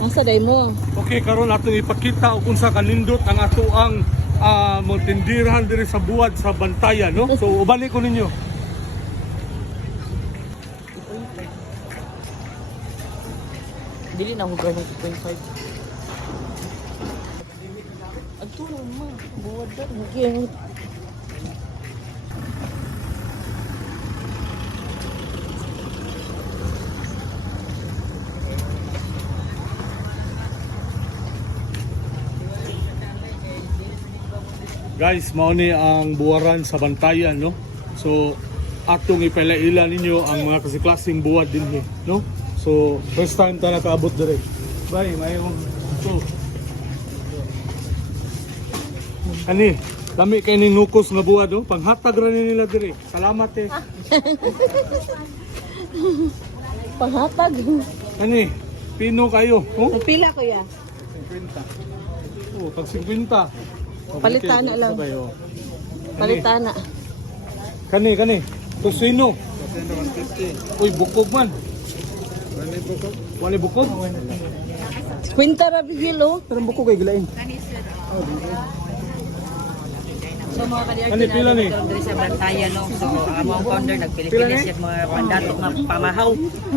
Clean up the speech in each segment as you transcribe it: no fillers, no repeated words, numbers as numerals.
Asa day mo? Okay, karon atong ipakita kung sa kanindot ang ato ang magtindirhan diri sa buwad sa Bantayan, no? So ubalik ko ninyo. Dili na hugaw ng 2.5. Agto naman, buwad na. Hugaw. Guys, mao ni ang buwaran sa Bantayan, no? So atong ipalaila ninyo ang mga kasi-klaseng buwad dinhi, no? So first time ta nakaabot dire. Bye, mayong to. Ani, kami kay ning nukos nga buwad, no? Panghatag ra ni nila dire. Salamat eh. Panghatag. Ani, pino kayo, oh? Pila kuya? 50. Oh, tag 50. Palitana lang. Palitana. Kani. Tusino. Uy, bukog man. Wali bukog? Kwinta ra bigilo. Pero bukog kay gilain. So mga kadiyar Ano, pila ni? diri sa Bantayan, no. So ang mga founder nagpili-pili siya mga pandato nga pamahaw.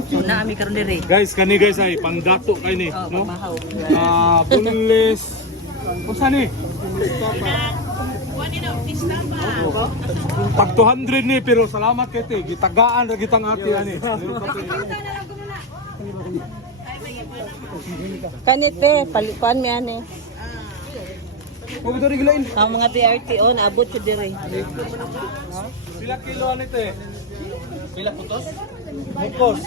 So naami karon diri. Guys, kani guys ay pandato kay ni, Oh, no? pamahaw. Boneless. Unsa ni? Tag 200 ni pero salamat kay te. Gitagaan ra gitang ati ani. Kanite, palikuan mi ani. Mo bito gilain. Ang mga TRT on abot ko dire. Pila kilo ani te? Pila putos? Bukos.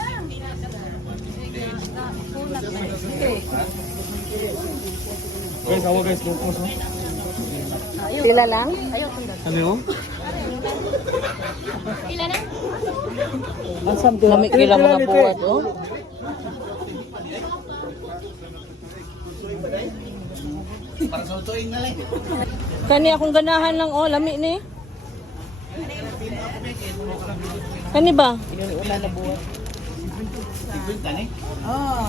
Guys, awa guys, bukos no. Pila lang? Ano yun? Asam dami kila mga buwad oh. Kani akong ganahan lang oh, lami ni. Kani ba?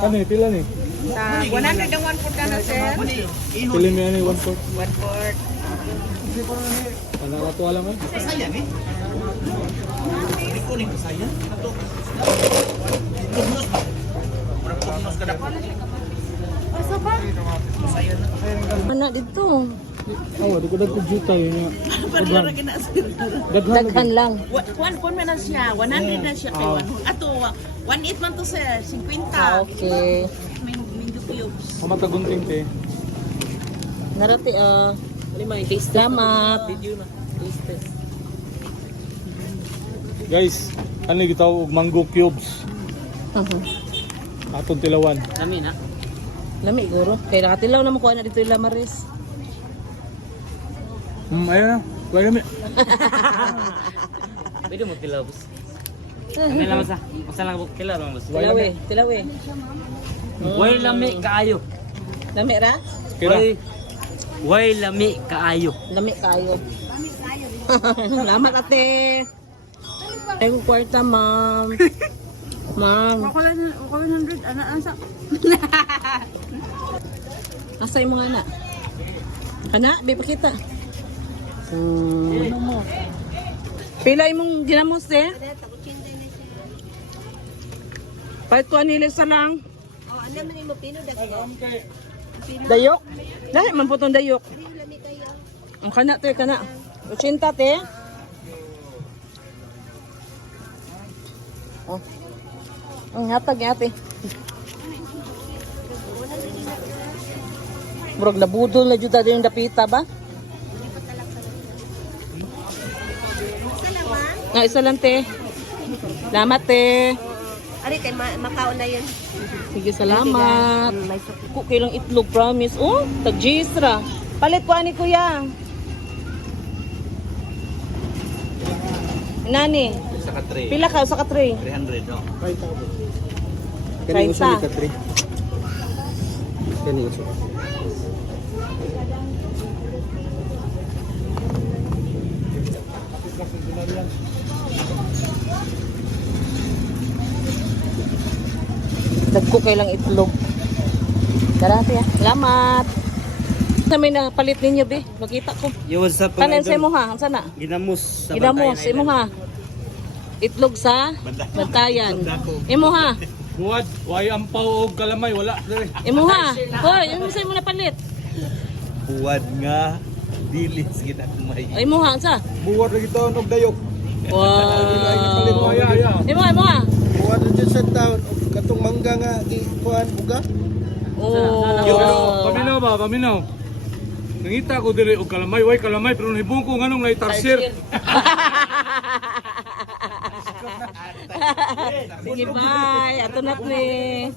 Kani, pila ni? 100 ang 1/4 na sir. Pili mo yan eh, 1/4. 1/4. Ano ka to alam eh? Sayang eh. Hindi ko rin sayang. Ito. Pugnos ka dapat. Mana dito? Oh, di ko dagko juta yun niya. Daghan lang. 1 pon man na siya, 100 na siya kay 1. Ato 1/8 man to sir, 50. Okay. Mingo cubes. Kamatagunting te. Narati salamat. Guys, ano yung gitaw og mango cubes? Atong tilawan. Lami na. Lami guro. Kaya nakatilaw na makuha na dito yung lamaris. Ayun na. Wala mi. Pwede mo tilaw boss. Ano lang sa? Basta lang tilaw lang boss. Tilawi. Way lami kaayo. Lami ra? Kira. Way lami kaayo. Lami kayo. Salamat ate. Ay ko kwarta ma'am. Ma'am. Ako lang 100 ana asa. Asa yung mga anak? Kana, be pakita. Pila imong ginamos eh? Pahit ko anili sa lang. Oh, alam mo mo pino dagko. Dayok? Lahi man po itong dayok. Ang kana te, kana. 80 te. Oh. Ang hatag ate. Murag nabudol na jud yung dapita ba? Nga isa lang te. Salamat te. Ari kay makaon na yun. Sige, salamat. Kuko kailang itlog, promise. Oh, tag-gisra. Palit ko ani kuya. Nani? Sa katre. Pila ka sa katre? 300 no. Kani usa ni katre. Kani usa. Dagko kailang itlog. Darapi ah. Salamat. Sa may napalit ninyo, be. Makita ko. Yo, what's up Kanan sa imo ha. Saan na? Ginamos sa Ginamos, imo ha. Itlog sa Bantayan. Imo ha. Buwad, way ampaw o kalamay, wala dire. Imo ha. Hoy, imo sa imo napalit. Buwad nga. Dilis ginagmay. Ay, imo ha. Sa? Buwad na kita og dayok. Wow. Aya. Imo ha. Buwad na dyan sa town. Katong mangga nga, ikuan, buga. Oh. Paminaw ba, paminaw. Nangita ko dire og kalamay, way kalamay pero nahibong ko nganong nay tarsier. Sige, bye. Ato na ni.